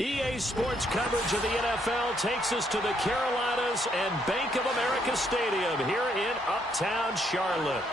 EA Sports coverage of the NFL takes us to the Carolinas and Bank of America Stadium here in Uptown Charlotte.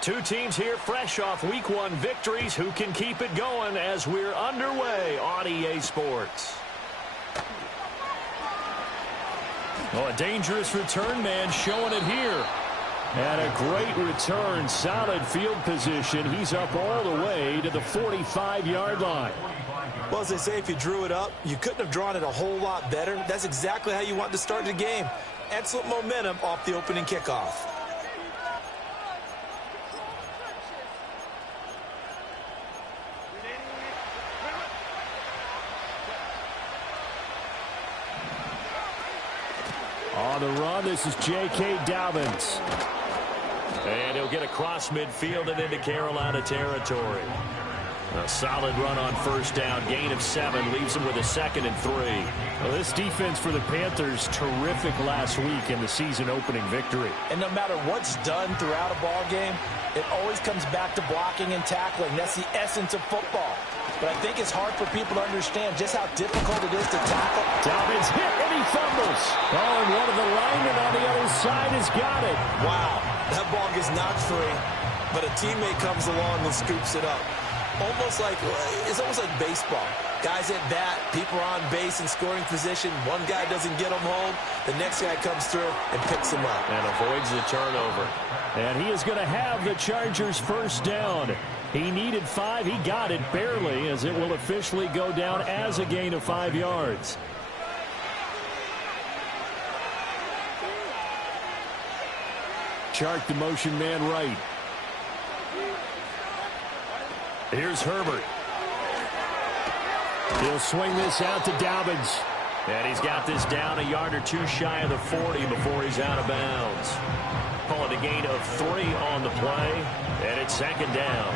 Two teams here fresh off Week 1 victories. Who can keep it going as we're underway on EA Sports? Oh, a dangerous return man showing it here. And a great return, solid field position. He's up all the way to the 45-yard line. Well, as they say, if you drew it up, you couldn't have drawn it a whole lot better. That's exactly how you want to start the game. Excellent momentum off the opening kickoff. On the run, this is J.K. Dobbins. And he'll get across midfield and into Carolina territory. A solid run on first down. Gain of 7 leaves him with a 2nd and 3. Well, this defense for the Panthers, terrific last week in the season-opening victory. And no matter what's done throughout a ball game, it always comes back to blocking and tackling. That's the essence of football. But I think it's hard for people to understand just how difficult it is to tackle. Dobbins hit and he fumbles. Oh, and one of the linemen on the other side has got it. Wow, that ball gets knocked free, but a teammate comes along and scoops it up. It's almost like baseball. Guys at bat, people are on base in scoring position. One guy doesn't get them home. The next guy comes through and picks him up. And avoids the turnover. And he is going to have the Chargers first down. He needed 5. He got it barely, as it will officially go down as a gain of 5 yards. Chark the motion man right. Here's Herbert. He'll swing this out to Dobbins. And he's got this down a yard or 2 shy of the 40 before he's out of bounds. Call it a gain of 3 on the play. And it's 2nd down.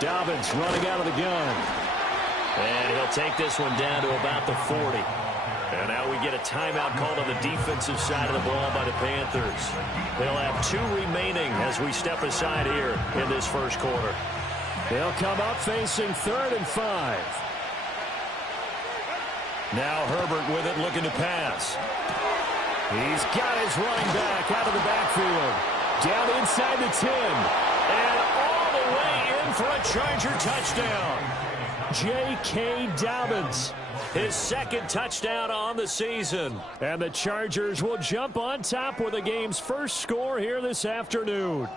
Dobbins running out of the gun. And he'll take this one down to about the 40. And now we get a timeout called on the defensive side of the ball by the Panthers. They'll have 2 remaining as we step aside here in this first quarter. They'll come up facing 3rd and 5. Now Herbert with it, looking to pass. He's got his running back out of the backfield. Down inside the 10. And all the way in for a Charger touchdown. J.K. Dobbins. His 2nd touchdown on the season. And the Chargers will jump on top with the game's first score here this afternoon.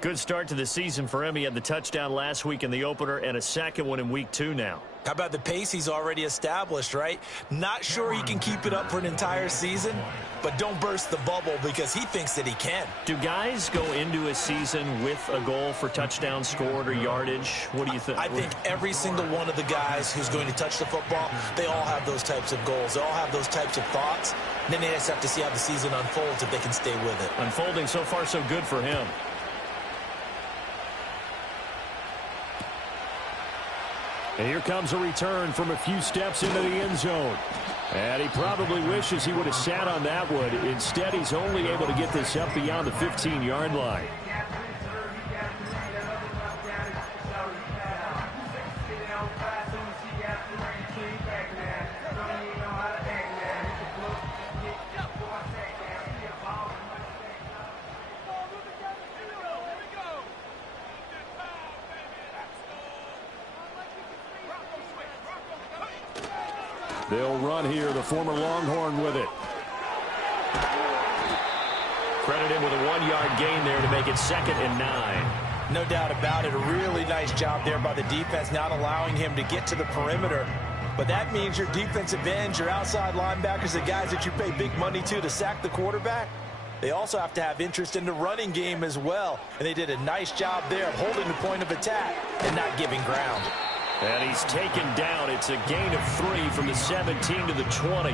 Good start to the season for him. He had the touchdown last week in the opener and a 2nd one in week 2 now. How about the pace he's already established, right? Not sure he can keep it up for an entire season, but don't burst the bubble because he thinks that he can. Do guys go into a season with a goal for touchdowns scored or yardage? What do you think? I think every single one of the guys who's going to touch the football, they all have those types of goals. They all have those types of thoughts. And then they just have to see how the season unfolds if they can stay with it. Unfolding so far so good for him. And here comes a return from a few steps into the end zone. And he probably wishes he would have sat on that one. Instead, he's only able to get this up beyond the 15-yard line. They'll run here, the former Longhorn with it. Credit him with a 1-yard gain there to make it 2nd and 9. No doubt about it. A really nice job there by the defense, not allowing him to get to the perimeter. But that means your defensive ends, your outside linebackers, the guys that you pay big money to sack the quarterback, They also have to have interest in the running game as well. And they did a nice job there of holding the point of attack and not giving ground. And he's taken down. It's a gain of 3 from the 17 to the 20.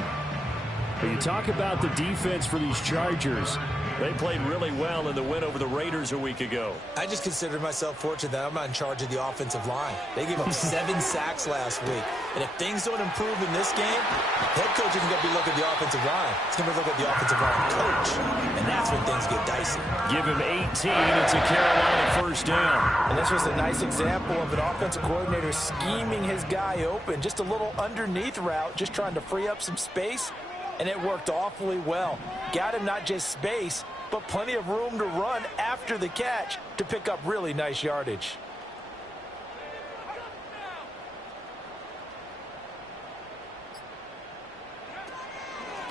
When you talk about the defense for these Chargers, they played really well in the win over the Raiders a week ago. I just consider myself fortunate that I'm not in charge of the offensive line. They gave up 7 sacks last week. And if things don't improve in this game, head coach isn't going to be looking at the offensive line. He's going to look at the offensive line coach. And that's when things get dicey. Give him 18. It's a Carolina first down. And this was a nice example of an offensive coordinator scheming his guy open. Just a little underneath route, just trying to free up some space. And it worked awfully well. Got him not just space, but plenty of room to run after the catch to pick up really nice yardage.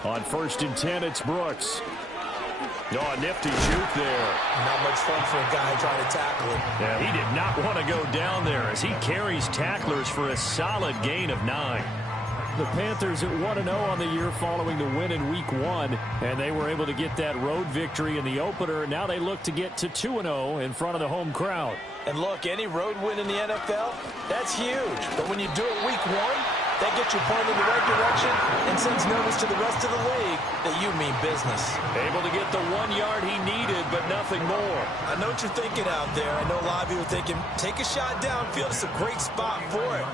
On 1st and 10, it's Brooks. Oh, nifty juke there. Not much fun for a guy trying to tackle him. Yeah, he did not want to go down there as he carries tacklers for a solid gain of 9. The Panthers at 1-0 on the year following the win in Week 1, and they were able to get that road victory in the opener. Now they look to get to 2-0 in front of the home crowd. And look, any road win in the NFL, that's huge. But when you do it Week 1, that gets you pointed in the right direction and sends notice to the rest of the league that you mean business. Able to get the 1 yard he needed, but nothing more. I know what you're thinking out there. I know a lot of you are thinking, take a shot downfield. It's a great spot for it.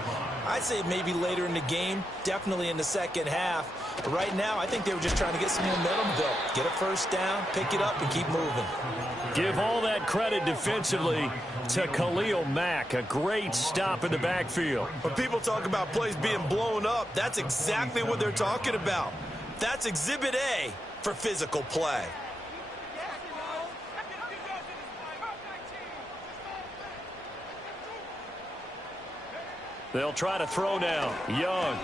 I'd say maybe later in the game, definitely in the second half. But right now, I think they were just trying to get some momentum built. Get a first down, pick it up, and keep moving. Give all that credit defensively to Khalil Mack. A great stop in the backfield. When people talk about plays being blown up, that's exactly what they're talking about. That's Exhibit A for physical play. They'll try to throw now. Young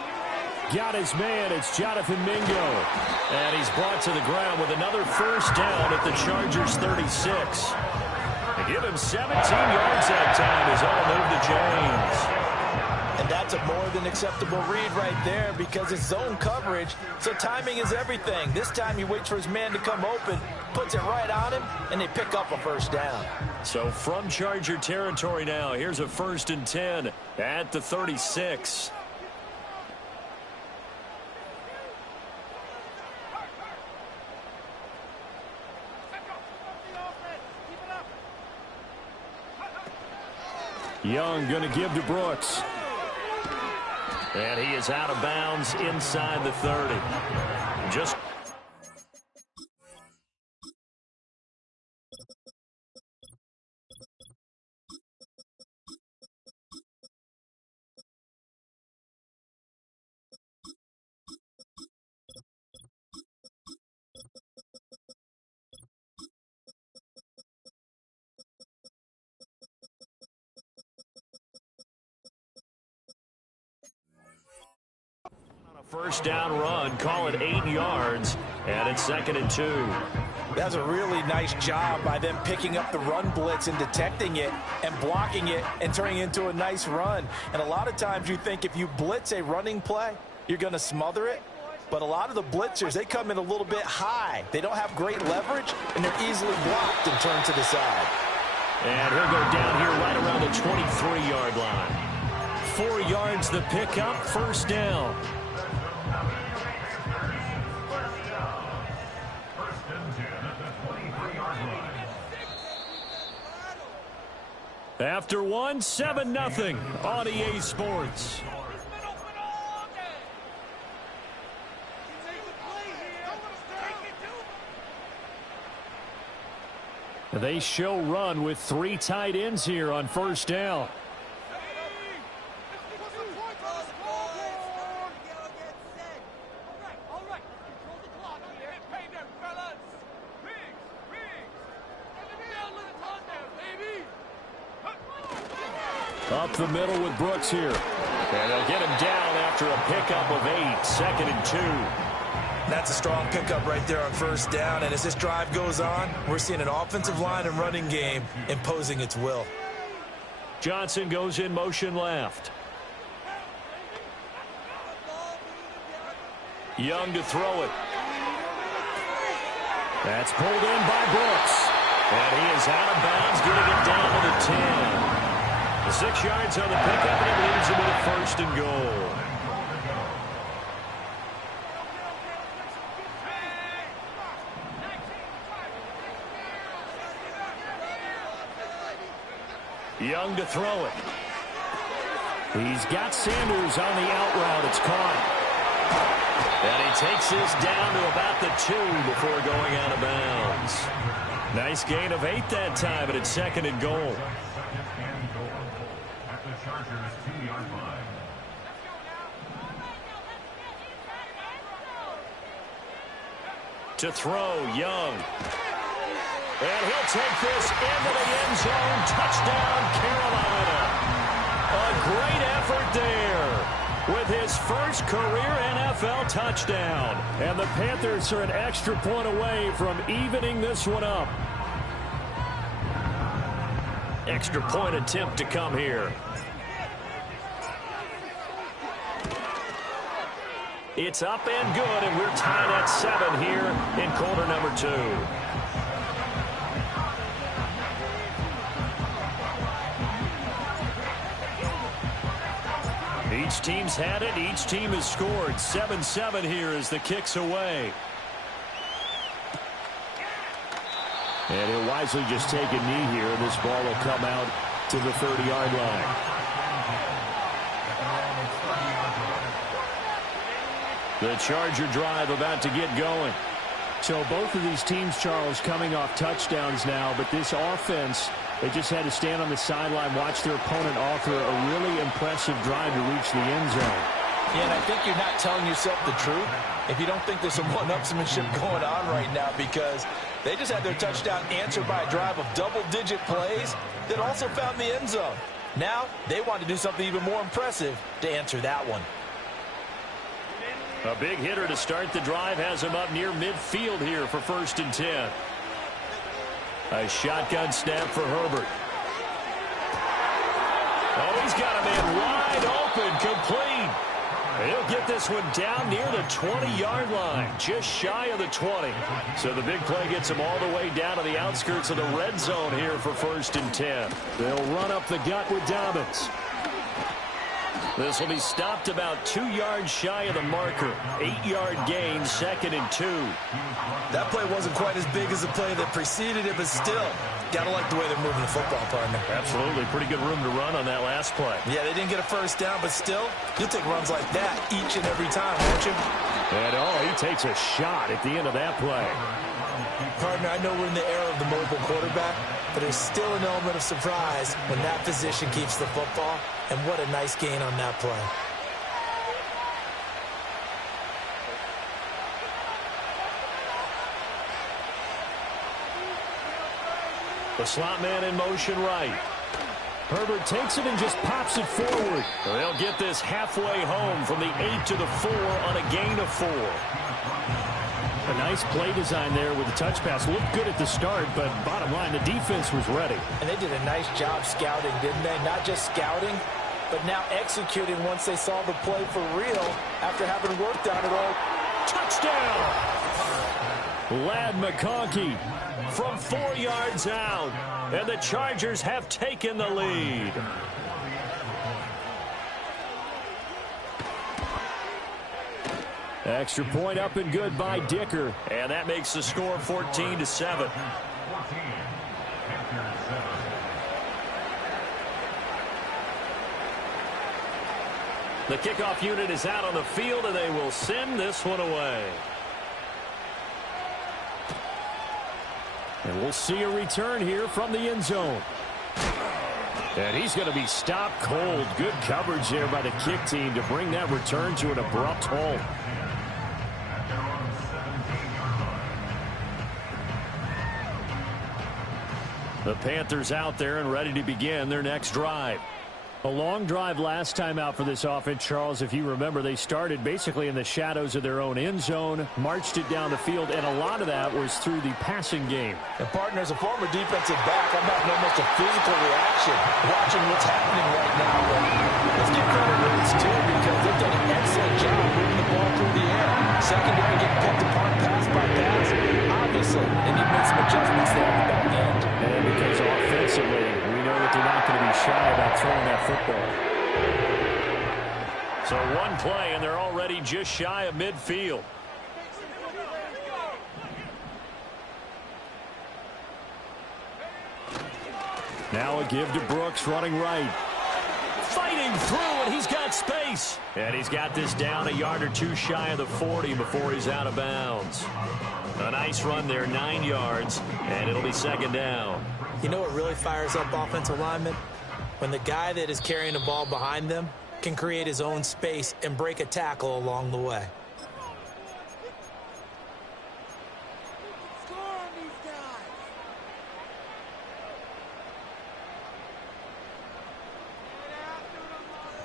got his man. It's Jonathan Mingo. And he's brought to the ground with another first down at the Chargers 36. They give him 17 yards that time as all move to James. And that's a more than acceptable read right there because it's zone coverage, so timing is everything. This time he waits for his man to come open, puts it right on him, and they pick up a first down. So from Charger territory now, here's a 1st and 10 at the 36. Young going to give to Brooks. And he is out of bounds inside the 30. Just first down run, call it 8 yards, and it's 2nd and 2. That's a really nice job by them picking up the run blitz and detecting it and blocking it and turning it into a nice run. And a lot of times you think if you blitz a running play, you're going to smother it. But a lot of the blitzers, they come in a little bit high. They don't have great leverage, and they're easily blocked and turned to the side. And he'll go down here right around the 23-yard line. 4 yards the pickup, first down. After 1, 7-0 on EA Sports. They show run with 3 tight ends here on first down. Up the middle with Brooks here. And they'll get him down after a pickup of 8, 2nd and 2. That's a strong pickup right there on first down. And as this drive goes on, we're seeing an offensive line and running game imposing its will. Johnson goes in motion left. Young to throw it. That's pulled in by Brooks. And he is out of bounds, getting it down to the 10. The 6 yards on the pickup, and it leaves him with a 1st and goal. Young to throw it. He's got Sanders on the out route. It's caught. And he takes this down to about the 2 before going out of bounds. Nice gain of 8 that time, and it's 2nd and goal. To throw, Young. And he'll take this into the end zone. Touchdown, Carolina. A great effort there with his first career NFL touchdown. And the Panthers are an extra point away from evening this one up. Extra point attempt to come here. It's up and good, and we're tied at 7 here in quarter number 2. Each team's had it. Each team has scored. 7-7 here as the kick's away. And he'll wisely just take a knee here. This ball will come out to the 30-yard line. The Charger drive about to get going. So both of these teams, Charles, coming off touchdowns now, but this offense, they just had to stand on the sideline, watch their opponent offer a really impressive drive to reach the end zone. Yeah, and I think you're not telling yourself the truth if you don't think there's some one-upsmanship going on right now, because they just had their touchdown answered by a drive of double-digit plays that also found the end zone. Now they want to do something even more impressive to answer that one. A big hitter to start the drive has him up near midfield here for 1st and 10. A shotgun snap for Herbert. Oh, he's got a man wide open, complete. He'll get this one down near the 20-yard line, just shy of the 20. So the big play gets him all the way down to the outskirts of the red zone here for 1st and 10. They'll run up the gut with Dobbins. This will be stopped about 2 yards shy of the marker. 8-yard gain, 2nd and 2. That play wasn't quite as big as the play that preceded it, but still, gotta like the way they're moving the football, partner. Absolutely. Pretty good room to run on that last play. Yeah, they didn't get a 1st down, but still, you'll take runs like that each and every time, won't you? And he takes a shot at the end of that play. Partner, I know we're in the era of the mobile quarterback, but there's still an element of surprise when that position keeps the football, and what a nice gain on that play. The slot man in motion right. Herbert takes it and just pops it forward. They'll get this halfway home from the 8 to the 4 on a gain of 4. A nice play design there with the touch pass. Looked good at the start, but bottom line, the defense was ready. And they did a nice job scouting, didn't they? Not just scouting, but now executing once they saw the play for real after having worked on it all. Touchdown! Ladd McConkey from 4 yards out, and the Chargers have taken the lead. Extra point up and good by Dicker. And that makes the score 14-7. The kickoff unit is out on the field, and they will send this one away. And we'll see a return here from the end zone. And he's going to be stopped cold. Good coverage there by the kick team to bring that return to an abrupt halt. The Panthers out there and ready to begin their next drive. A long drive last time out for this offense, Charles. If you remember, they started basically in the shadows of their own end zone, marched it down the field, and a lot of that was through the passing game. And partner, as a former defensive back, I'm having almost a physical reaction watching what's happening right now. But let's give credit where it's due, because they've done an excellent job moving the ball through the air. Secondary getting picked apart pass by pass. Obviously, football. So one play, and they're already just shy of midfield. Now a give to Brooks running right. Fighting through, and he's got space. And he's got this down a yard or two shy of the 40 before he's out of bounds. A nice run there, 9 yards, and it'll be second down. You know what really fires up offensive linemen? When the guy that is carrying the ball behind them can create his own space and break a tackle along the way.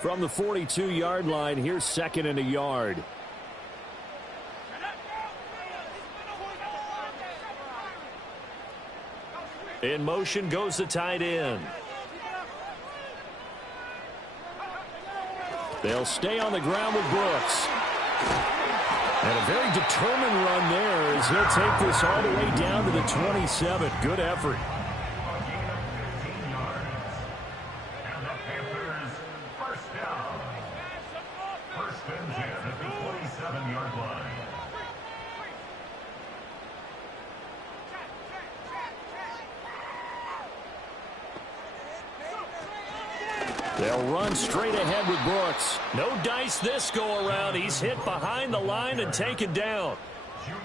From the 42-yard line, here's second and a yard. In motion goes the tight end. They'll stay on the ground with Brooks. And a very determined run there as he'll take this all the way down to the 27. Good effort. They'll run straight ahead with Brooks. No dice this go-around. He's hit behind the line and taken down.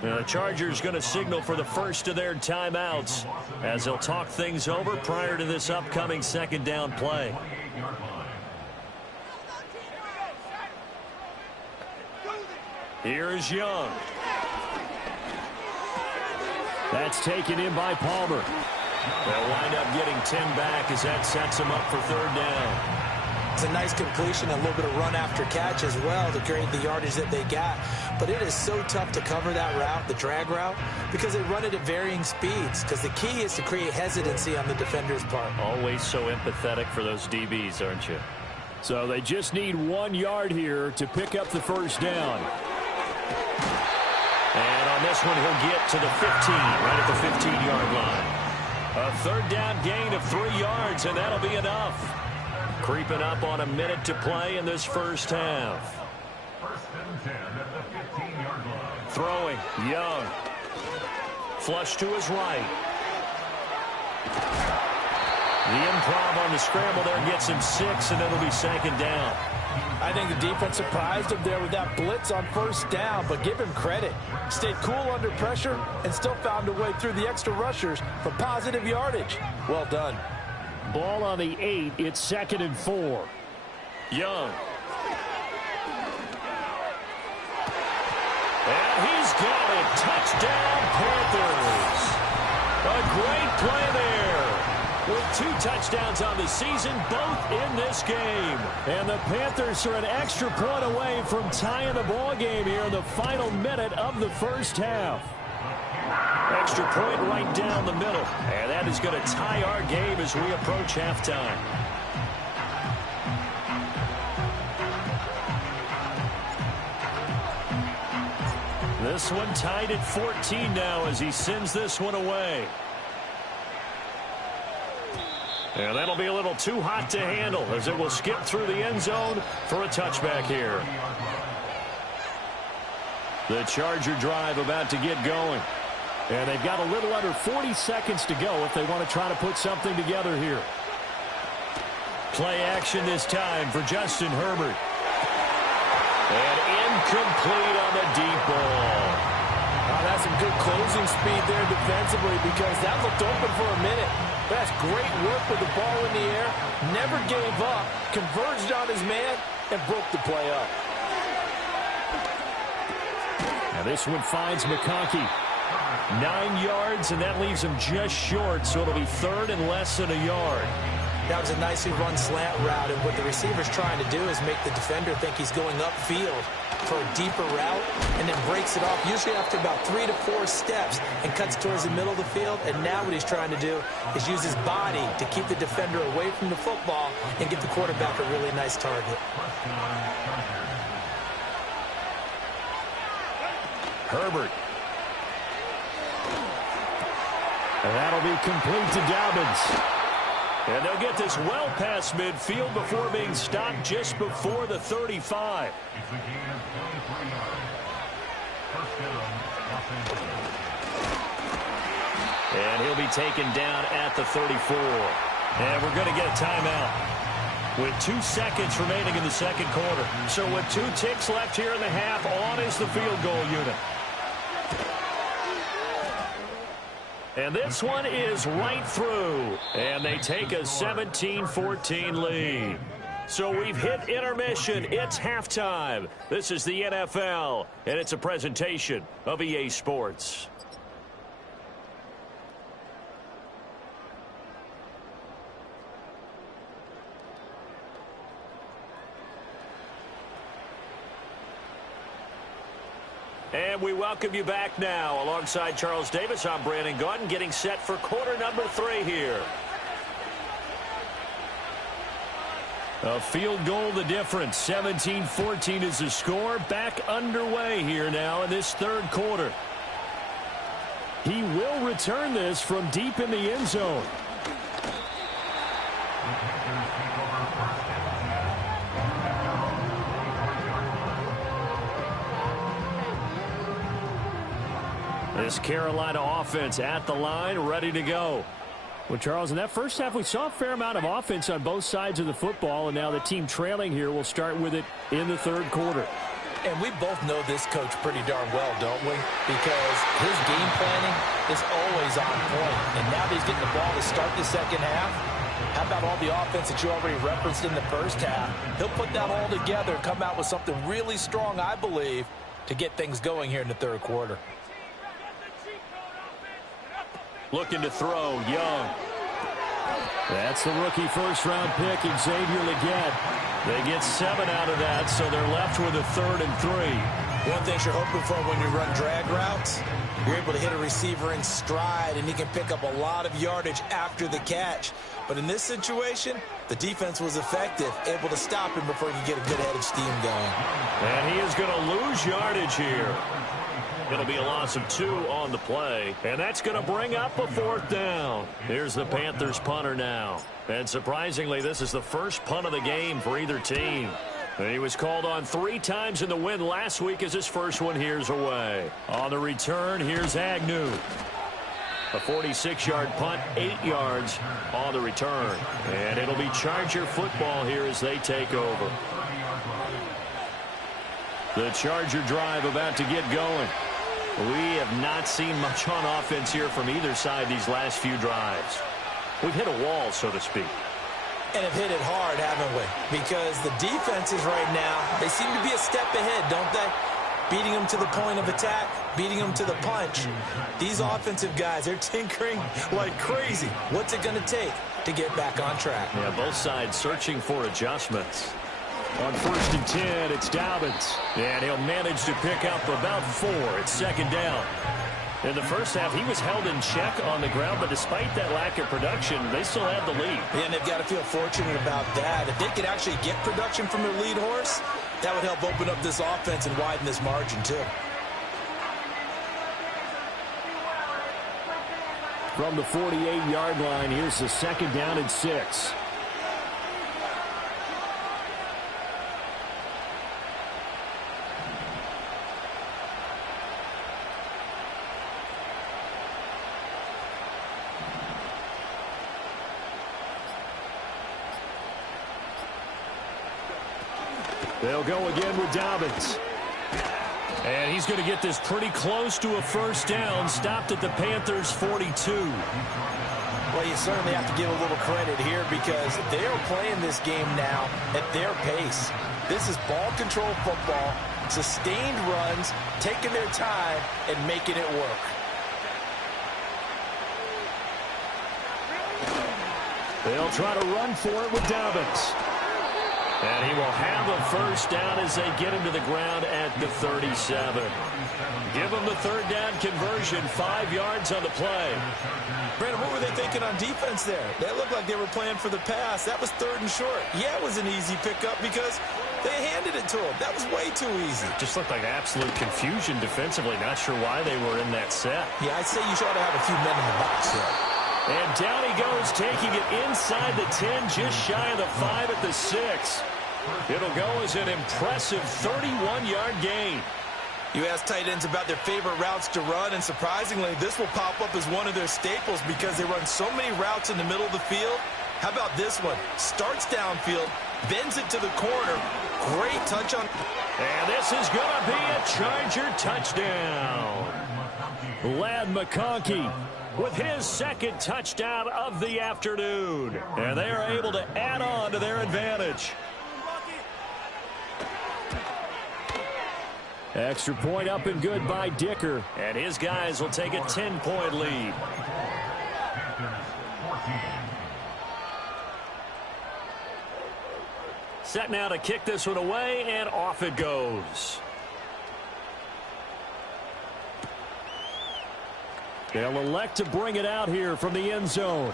The Chargers going to signal for the first of their timeouts as they'll talk things over prior to this upcoming second down play. Here's Young. That's taken in by Palmer. They'll wind up getting 10 back as that sets them up for third down. It's a nice completion, a little bit of run after catch as well to create the yardage that they got. But it is so tough to cover that route, the drag route, because they run it at varying speeds. Because the key is to create hesitancy on the defender's part. Always so empathetic for those DBs, aren't you? So they just need 1 yard here to pick up the first down. And on this one, he'll get to the 15, right at the 15-yard line. A third down gain of 3 yards, and that'll be enough. Creeping up on a minute to play in this first half. First and 10 at the 15-yard line. Throwing, Young. Flush to his right. The improv on the scramble there gets him 6, and it'll be second down. I think the defense surprised him there with that blitz on first down, but give him credit. Stayed cool under pressure and still found a way through the extra rushers for positive yardage. Well done. Ball on the 8. It's second and 4. Young. And he's got it. Touchdown, Panthers. A great play there. With 2 touchdowns on the season, both in this game. And the Panthers are an extra point away from tying the ball game here in the final minute of the first half. Extra point right down the middle. And that is going to tie our game as we approach halftime. This one tied at 14 now as he sends this one away. And that'll be a little too hot to handle as it will skip through the end zone for a touchback here. The Charger drive about to get going. And they've got a little under 40 seconds to go if they want to try to put something together here. Play action this time for Justin Herbert. And incomplete on the deep ball. Oh, that's some good closing speed there defensively because that looked open for a minute. That's great work with the ball in the air. Never gave up, converged on his man, and broke the play up. Now this one finds McConkey. 9 yards, and that leaves him just short, so it'll be third and less than a yard. That was a nicely run slant route, and what the receiver's trying to do is make the defender think he's going upfield for a deeper route, and then breaks it off, usually after about 3 to 4 steps, and cuts towards the middle of the field. And now what he's trying to do is use his body to keep the defender away from the football and get the quarterback a really nice target. Herbert. And that'll be complete to Dobbins. And they'll get this well past midfield before being stopped just before the 35. It's a gain of 23 yards. First down, offense. And he'll be taken down at the 34. And we're going to get a timeout with 2 seconds remaining in the second quarter. So with 2 ticks left here in the half, on is the field goal unit. And this one is right through. And they take a 17-14 lead. So we've hit intermission. It's halftime. This is the NFL, and it's a presentation of EA Sports. And we welcome you back now. Alongside Charles Davis, I'm Brandon Gaudin, getting set for quarter number 3 here. A field goal the difference. 17-14 is the score. Back underway here now in this third quarter. He will return this from deep in the end zone. This Carolina offense at the line, ready to go. Well, Charles, in that first half, we saw a fair amount of offense on both sides of the football, and now the team trailing here will start with it in the third quarter. And we both know this coach pretty darn well, don't we? Because his game planning is always on point. And now that he's getting the ball to start the second half, how about all the offense that you already referenced in the first half? He'll put that all together and come out with something really strong, I believe, to get things going here in the third quarter. Looking to throw, Young. That's the rookie first-round pick, Xavier Legette. They get 7 out of that, so they're left with a 3rd and 3. One thing you're hoping for when you run drag routes, you're able to hit a receiver in stride, and he can pick up a lot of yardage after the catch. But in this situation, the defense was effective, able to stop him before he could get a good head of steam going. And he is going to lose yardage here. It'll be a loss of 2 on the play, and that's going to bring up a 4th down. Here's the Panthers punter now. And surprisingly, this is the first punt of the game for either team. And he was called on 3 times in the win last week as his first one here's away. On the return, here's Agnew. A 46-yard punt, 8 yards on the return. And it'll be Charger football here as they take over. The Charger drive about to get going. We have not seen much on offense here from either side these last few drives. We've hit a wall, so to speak. And have hit it hard, haven't we? Because the defenses right now, they seem to be a step ahead, don't they? Beating them to the point of attack, beating them to the punch. These offensive guys, they're tinkering like crazy. What's it going to take to get back on track? Yeah, both sides searching for adjustments. On 1st and 10, it's Dobbins. And he'll manage to pick up about 4. It's 2nd down. In the first half, he was held in check on the ground, but despite that lack of production, they still have the lead. Yeah, and they've got to feel fortunate about that. If they could actually get production from their lead horse, that would help open up this offense and widen this margin, too. From the 48-yard line, here's the 2nd down and 6. They'll go again with Dobbins. And he's going to get this pretty close to a first down. Stopped at the Panthers' 42. Well, you certainly have to give a little credit here because they are playing this game now at their pace. This is ball control football, sustained runs, taking their time and making it work. They'll try to run for it with Dobbins. And he will have a first down as they get him to the ground at the 37. Give him the 3rd down conversion, 5 yards on the play. Brandon, what were they thinking on defense there? That looked like they were playing for the pass. That was 3rd and short. Yeah, it was an easy pickup because they handed it to him. That was way too easy. Just looked like absolute confusion defensively. Not sure why they were in that set. Yeah, I'd say you ought to have a few men in the box there. And down he goes, taking it inside the 10, just shy of the 5 at the 6. It'll go as an impressive 31-yard gain. You ask tight ends about their favorite routes to run, and surprisingly, this will pop up as one of their staples because they run so many routes in the middle of the field. How about this one? Starts downfield, bends it to the corner. Great touch on. And this is going to be a Charger touchdown. Ladd McConkey with his second touchdown of the afternoon. And they are able to add on to their advantage. Extra point up and good by Dicker. And his guys will take a 10-point lead. Set now to kick this one away, and off it goes. They'll elect to bring it out here from the end zone.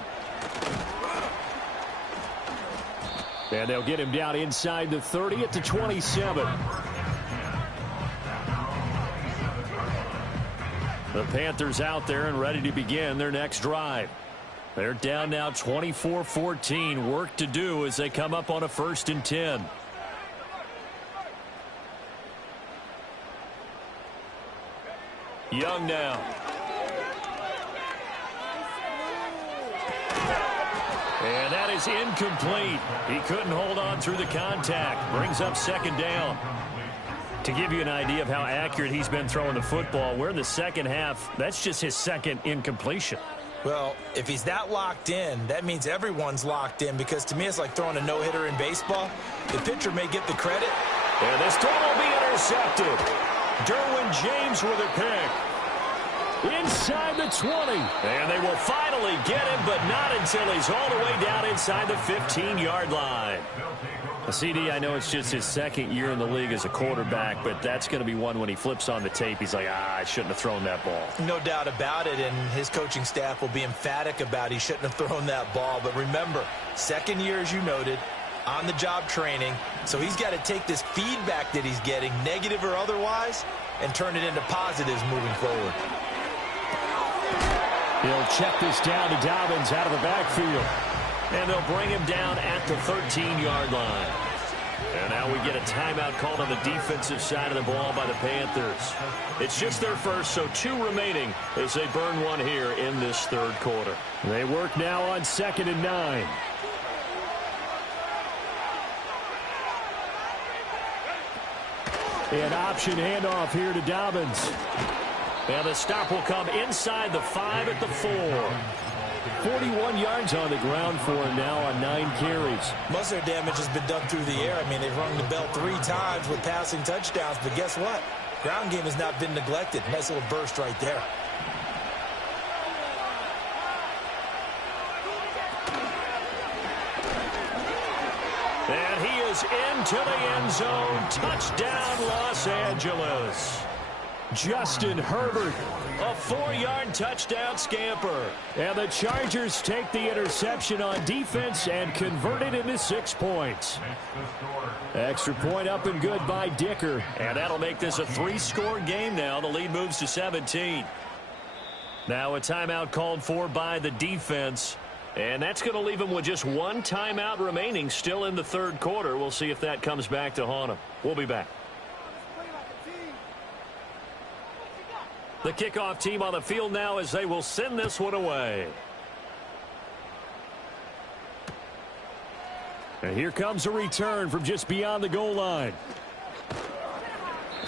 And they'll get him down inside the 30 at the 27. The Panthers out there and ready to begin their next drive. They're down now 24-14. Work to do as they come up on a 1st and 10. Young now. And that is incomplete. He couldn't hold on through the contact. Brings up 2nd down. To give you an idea of how accurate he's been throwing the football, we're in the second half. That's just his 2nd incompletion. Well, if he's that locked in, that means everyone's locked in, because to me it's like throwing a no-hitter in baseball. The pitcher may get the credit. And this throw will be intercepted. Derwin James with a pick. Inside the 20. And they will finally get him, but not until he's all the way down inside the 15-yard line. CD, I know it's just his 2nd year in the league as a quarterback, but that's going to be one when he flips on the tape. He's like, I shouldn't have thrown that ball. No doubt about it, and his coaching staff will be emphatic about he shouldn't have thrown that ball. But remember, 2nd year, as you noted, on-the-job training, so he's got to take this feedback that he's getting, negative or otherwise, and turn it into positives moving forward. He'll check this down to Dobbins out of the backfield. And they'll bring him down at the 13-yard line. And now we get a timeout called on the defensive side of the ball by the Panthers. It's just their first, so 2 remaining as they burn one here in this 3rd quarter. They work now on 2nd and 9. An option handoff here to Dobbins. And the stop will come inside the 5 at the 4. 41 yards on the ground for him now on 9 carries. Most of their damage has been done through the air. I mean, they've rung the bell 3 times with passing touchdowns, but guess what? Ground game has not been neglected. Nice little burst right there. And he is into the end zone. Touchdown, Los Angeles. Justin Herbert, a 4-yard touchdown scamper. And the Chargers take the interception on defense and convert it into 6 points. Extra point up and good by Dicker. And that'll make this a 3-score game now. The lead moves to 17. Now a timeout called for by the defense. And that's going to leave him with just 1 timeout remaining still in the 3rd quarter. We'll see if that comes back to haunt him. We'll be back. The kickoff team on the field now as they will send this one away. And here comes a return from just beyond the goal line.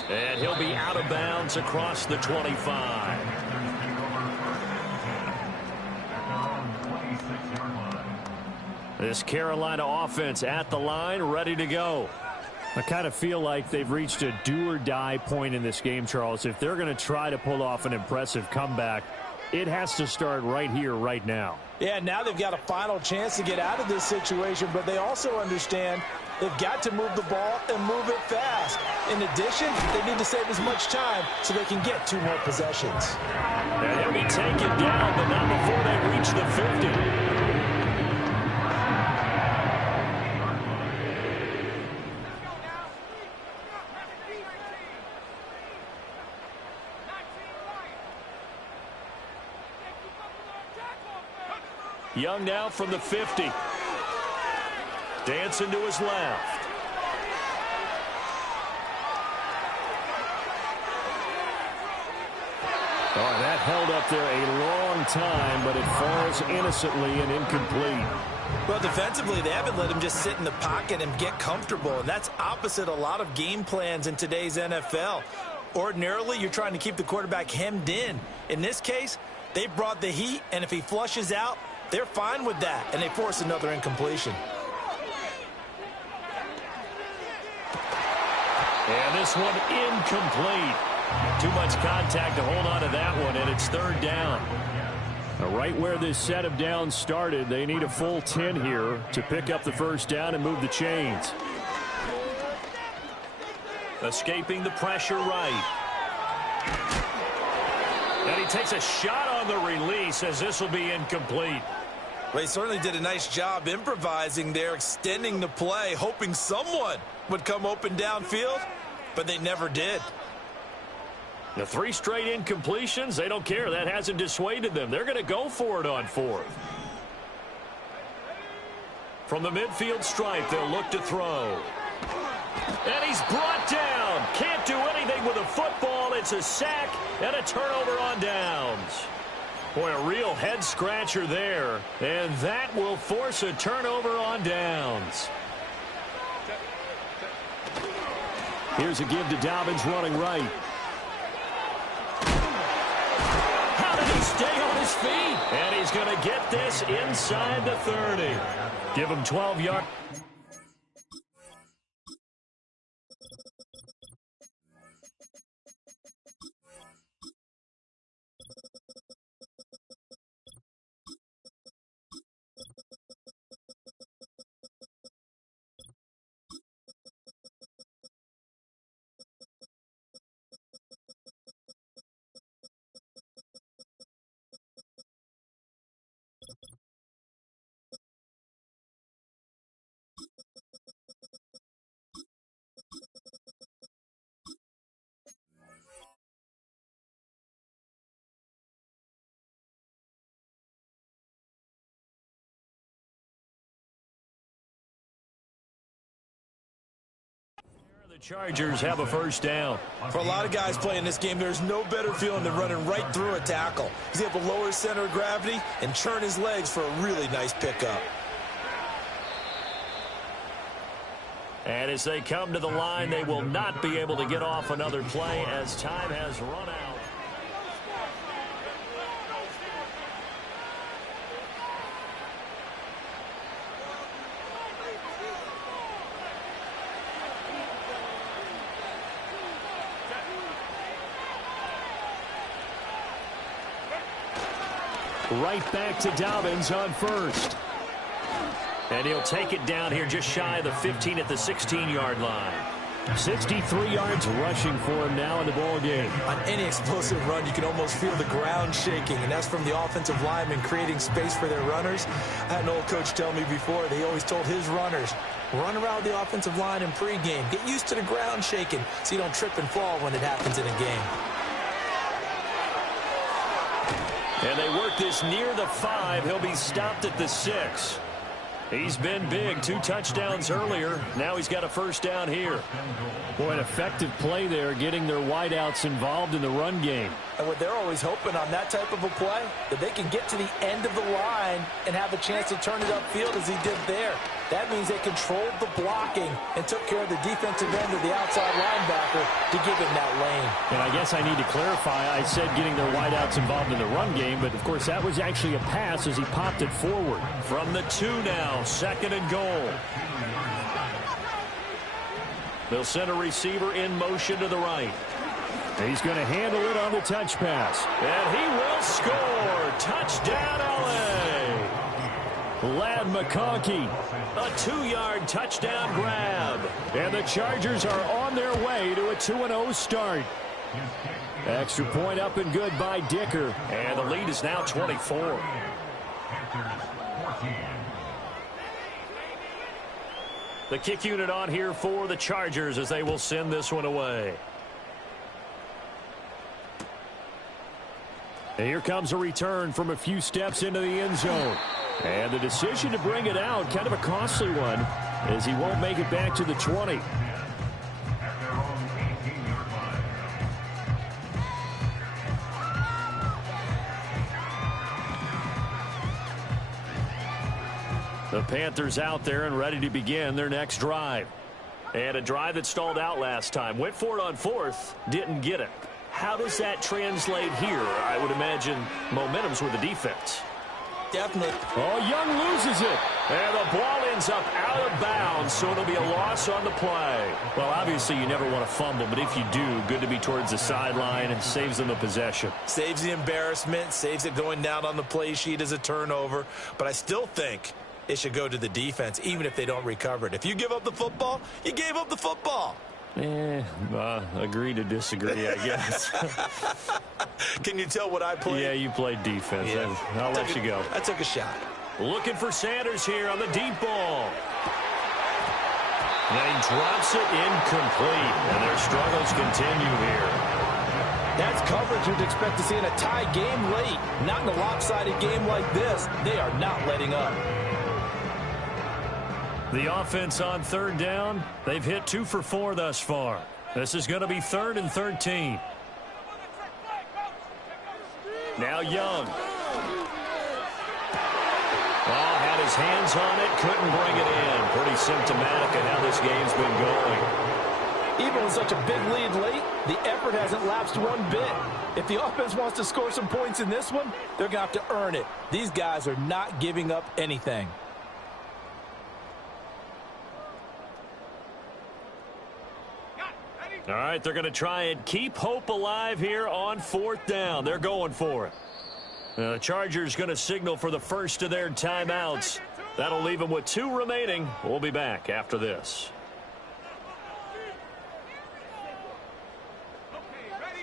And he'll be out of bounds across the 25. This Carolina offense at the line, ready to go. I kind of feel like they've reached a do-or-die point in this game, Charles. If they're going to try to pull off an impressive comeback, it has to start right here, right now. Yeah, now they've got a final chance to get out of this situation, but they also understand they've got to move the ball and move it fast. In addition, they need to save as much time so they can get 2 more possessions. And he'll be taken down, but not before they reach the 50. Young now from the 50. Dancing to his left. Oh, that held up there a long time, but it falls innocently and incomplete. Well, defensively, they haven't let him just sit in the pocket and get comfortable, and that's opposite a lot of game plans in today's NFL. Ordinarily, you're trying to keep the quarterback hemmed in. In this case, they brought the heat, and if he flushes out, they're fine with that, and they force another incompletion. And this one incomplete. Too much contact to hold on to that one, and it's third down. Right where this set of downs started, they need a full 10 here to pick up the first down and move the chains. Escaping the pressure right. And he takes a shot on the release as this will be incomplete. Well, he certainly did a nice job improvising there, extending the play, hoping someone would come open downfield, but they never did. The 3 straight incompletions, they don't care. That hasn't dissuaded them. They're going to go for it on fourth. From the midfield stripe, they'll look to throw. And he's brought down. Can't do anything with a football. It's a sack and a turnover on downs. Boy, a real head-scratcher there. And that will force a turnover on downs. Here's a give to Dobbins running right. Stay on his feet. And he's going to get this inside the 30. Give him 12 yards. The Chargers have a first down. For a lot of guys playing this game, there's no better feeling than running right through a tackle. He's able to lower his center of gravity and churn his legs for a really nice pickup. And as they come to the line, they will not be able to get off another play as time has run out. Right back to Dobbins on first. And he'll take it down here just shy of the 15 at the 16-yard line. 63 yards rushing for him now in the ball game. On any explosive run, you can almost feel the ground shaking, and that's from the offensive linemen creating space for their runners. I had an old coach tell me before, they always told his runners, run around the offensive line in pregame. Get used to the ground shaking so you don't trip and fall when it happens in a game. And they work this near the 5. He'll be stopped at the 6. He's been big. 2 touchdowns earlier. Now he's got a first down here. Boy, an effective play there, getting their wideouts involved in the run game. And what they're always hoping on that type of a play, that they can get to the end of the line and have a chance to turn it upfield as he did there. That means they controlled the blocking and took care of the defensive end of the outside linebacker to give him that lane. And I guess I need to clarify, I said getting their wideouts involved in the run game, but of course that was actually a pass as he popped it forward. From the 2 now, 2nd and goal. They'll send a receiver in motion to the right. He's going to handle it on the touch pass. And he will score. Touchdown, L.A. Lad McConkey. A 2-yard touchdown grab. And the Chargers are on their way to a 2-0 start. Extra point up and good by Dicker. And the lead is now 24. The kick unit on here for the Chargers as they will send this one away. And here comes a return from a few steps into the end zone. And the decision to bring it out, kind of a costly one, as he won't make it back to the 20. At their own 18-yard line. The Panthers out there and ready to begin their next drive. And a drive that stalled out last time. Went for it on fourth, didn't get it. How does that translate here? I would imagine momentum's with the defense. Definitely. Oh, Young loses it. And the ball ends up out of bounds, so it'll be a loss on the play. Well, obviously you never want to fumble, but if you do, good to be towards the sideline and saves them the possession. Saves the embarrassment, saves it going down on the play sheet as a turnover. But I still think it should go to the defense, even if they don't recover it. If you give up the football, you gave up the football. Agree to disagree, I guess. Can you tell what I played? Yeah, you played defense. Yeah. I'll let you go. I took a shot. Looking for Sanders here on the deep ball. And he drops it incomplete. And their struggles continue here. That's coverage you'd expect to see in a tie game late. Not in a lopsided game like this. They are not letting up. The offense on third down, they've hit 2 for 4 thus far. This is going to be 3rd and 13. Now Young. Oh, had his hands on it, couldn't bring it in. Pretty symptomatic of how this game's been going. Even with such a big lead late, the effort hasn't lapsed one bit. If the offense wants to score some points in this one, they're going to have to earn it. These guys are not giving up anything. All right, they're going to try and keep hope alive here on 4th down. They're going for it. The Chargers going to signal for the first of their timeouts. That'll leave them with 2 remaining. We'll be back after this.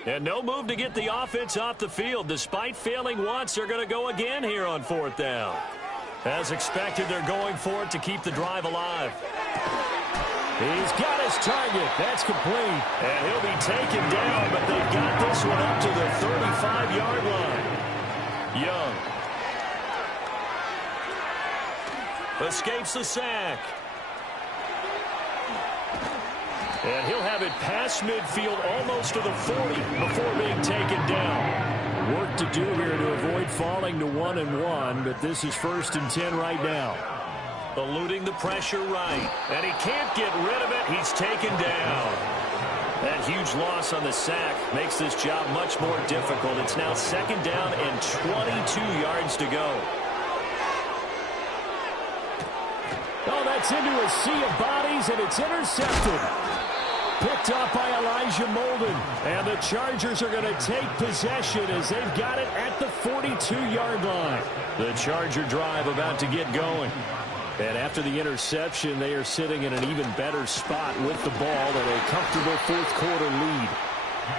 And no move to get the offense off the field. Despite failing once, they're going to go again here on 4th down. As expected, they're going for it to keep the drive alive. He's got his target. That's complete. And he'll be taken down, but they've got this one up to the 35-yard line. Young escapes the sack. And he'll have it past midfield almost to the 40 before being taken down. Work to do here to avoid falling to 1-1, but this is 1st and 10 right now. Eluding the pressure right. And he can't get rid of it. He's taken down. That huge loss on the sack makes this job much more difficult. It's now 2nd down and 22 yards to go. Oh, that's into a sea of bodies, and it's intercepted. Picked up by Elijah Molden. And the Chargers are going to take possession as they've got it at the 42-yard line. The Charger drive about to get going. And after the interception, they are sitting in an even better spot with the ball and a comfortable 4th quarter lead.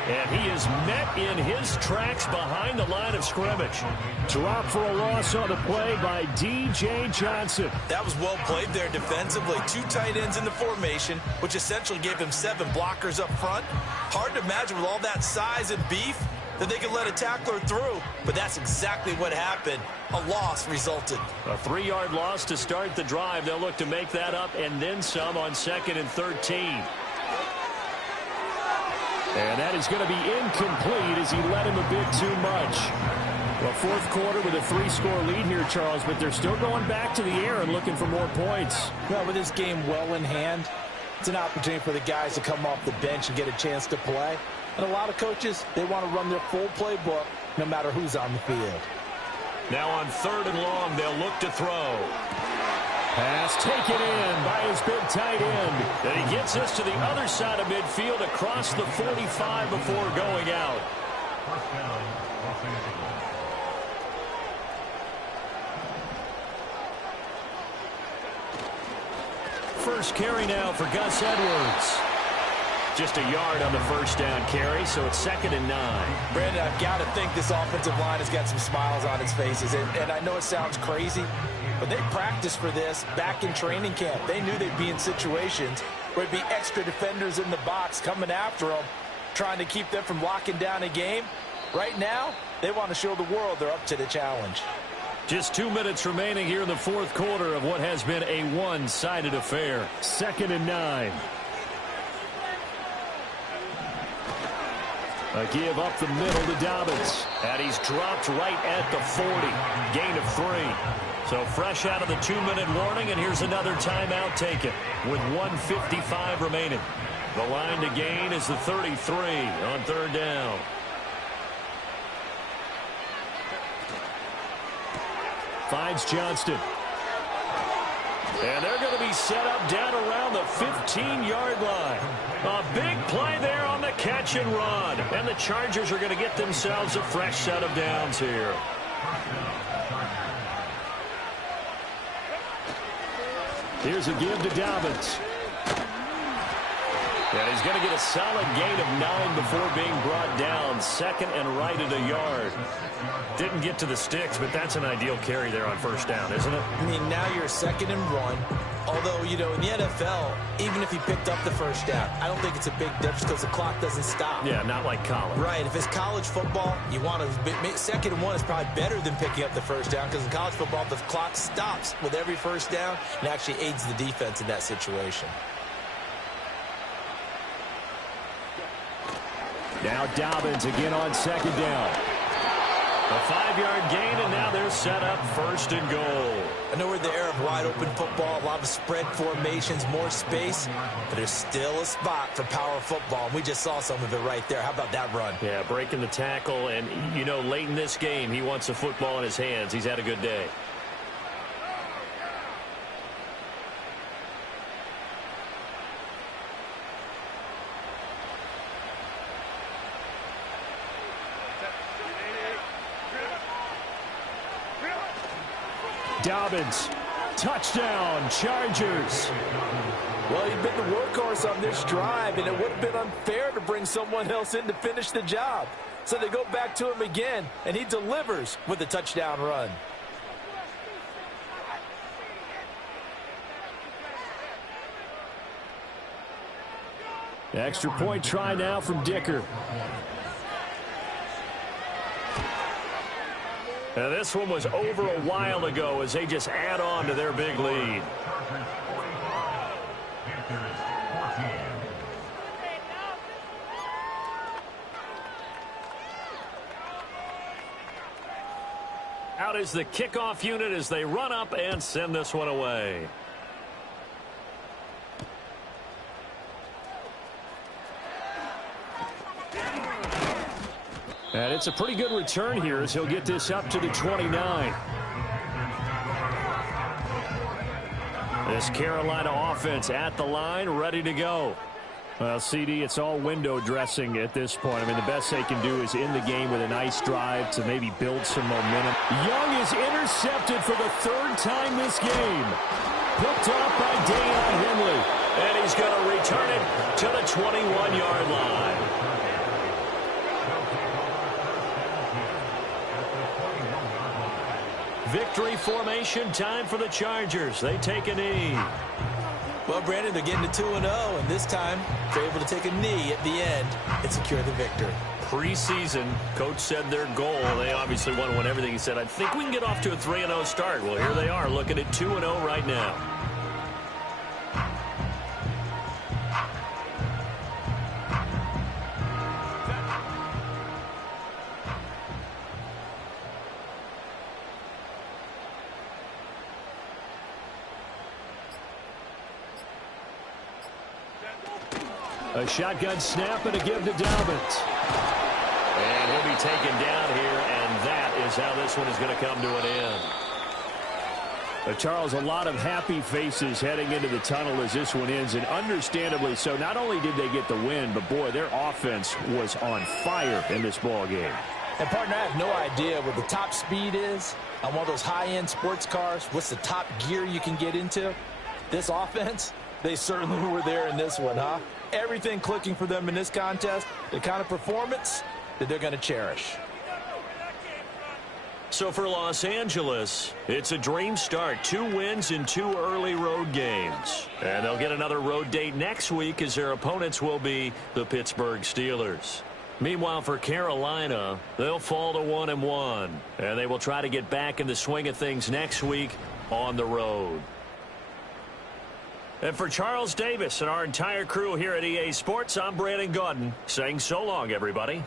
And he is met in his tracks behind the line of scrimmage. Drop for a loss on the play by D.J. Johnson. That was well played there defensively. 2 tight ends in the formation, which essentially gave them 7 blockers up front. Hard to imagine with all that size and beef that they could let a tackler through, but that's exactly what happened. A loss resulted. A 3-yard loss to start the drive. They'll look to make that up and then some on 2nd and 13. And that is going to be incomplete as he let him a bit too much. Well, 4th quarter with a 3-score lead here, Charles, but they're still going back to the air and looking for more points. Well, with this game well in hand, it's an opportunity for the guys to come off the bench and get a chance to play. And a lot of coaches, they want to run their full playbook no matter who's on the field. Now on 3rd and long, they'll look to throw. Pass taken in by his big tight end. And he gets us to the other side of midfield across the 45 before going out. 1st down, Los Angeles. First carry now for Gus Edwards. Just a yard on the 1st down carry, so it's 2nd and 9. Brandon, I've got to think this offensive line has got some smiles on its faces. And I know it sounds crazy, but they practiced for this back in training camp. They knew they'd be in situations where it'd be extra defenders in the box coming after them, trying to keep them from locking down a game. Right now, they want to show the world they're up to the challenge. Just 2 minutes remaining here in the fourth quarter of what has been a one-sided affair. 2nd and 9. A give up the middle to Dobbins. And he's dropped right at the 40. Gain of 3. So fresh out of the 2-minute warning, and here's another timeout taken with 1:55 remaining. The line to gain is the 33 on 3rd down. Finds Johnston. And they're going to be set up down around the 15-yard line. A big play there on the catch and run. And the Chargers are going to get themselves a fresh set of downs here. Here's a give to Dobbins. And he's going to get a solid gain of 9 before being brought down. 2nd and right at a yard. Didn't get to the sticks, but that's an ideal carry there on 1st down, isn't it? I mean, now you're 2nd and 1. Although, you know, in the NFL, even if he picked up the 1st down, I don't think it's a big difference because the clock doesn't stop. Yeah, not like college. Right. If it's college football, you want to 2nd and 1 is probably better than picking up the 1st down because in college football, the clock stops with every 1st down and actually aids the defense in that situation. Now Dobbins again on 2nd down. A 5-yard gain, and now they're set up 1st and goal. I know we're in the era of wide-open football, a lot of spread formations, more space, but there's still a spot for power football. We just saw some of it right there. How about that run? Yeah, breaking the tackle, and, you know, late in this game, he wants the football in his hands. He's had a good day. Dobbins, touchdown, Chargers. Well, he'd been the workhorse on this drive, and it would have been unfair to bring someone else in to finish the job. So they go back to him again, and he delivers with a touchdown run. Extra point try now from Dicker. Now, this one was over a while ago as they just add on to their big lead. Out is the kickoff unit as they run up and send this one away. And it's a pretty good return here as he'll get this up to the 29. This Carolina offense at the line, ready to go. Well, CD, it's all window dressing at this point. I mean, the best they can do is end the game with a nice drive to maybe build some momentum. Young is intercepted for the 3rd time this game. Picked off by Deion Henley. And he's going to return it to the 21-yard line. Victory formation time for the Chargers. They take a knee. Well, Brandon, they're getting to 2-0, and this time they're able to take a knee at the end and secure the victory. Preseason, coach said their goal, they obviously want to win everything. He said, I think we can get off to a 3-0 start. Well, here they are looking at 2-0 right now. A shotgun snap and a give to Dobbins. And he'll be taken down here, and that is how this one is going to come to an end. Charles, a lot of happy faces heading into the tunnel as this one ends, and understandably so. Not only did they get the win, but, boy, their offense was on fire in this ball game. And, partner, I have no idea what the top speed is on one of those high-end sports cars. What's the top gear you can get into? This offense, they certainly were there in this one, huh? Everything clicking for them in this contest, the kind of performance that they're going to cherish. So for Los Angeles, it's a dream start. 2 wins in 2 early road games. And they'll get another road date next week as their opponents will be the Pittsburgh Steelers. Meanwhile, for Carolina, they'll fall to 1-1, and they will try to get back in the swing of things next week on the road. And for Charles Davis and our entire crew here at EA Sports, I'm Brandon Gaudin saying so long, everybody.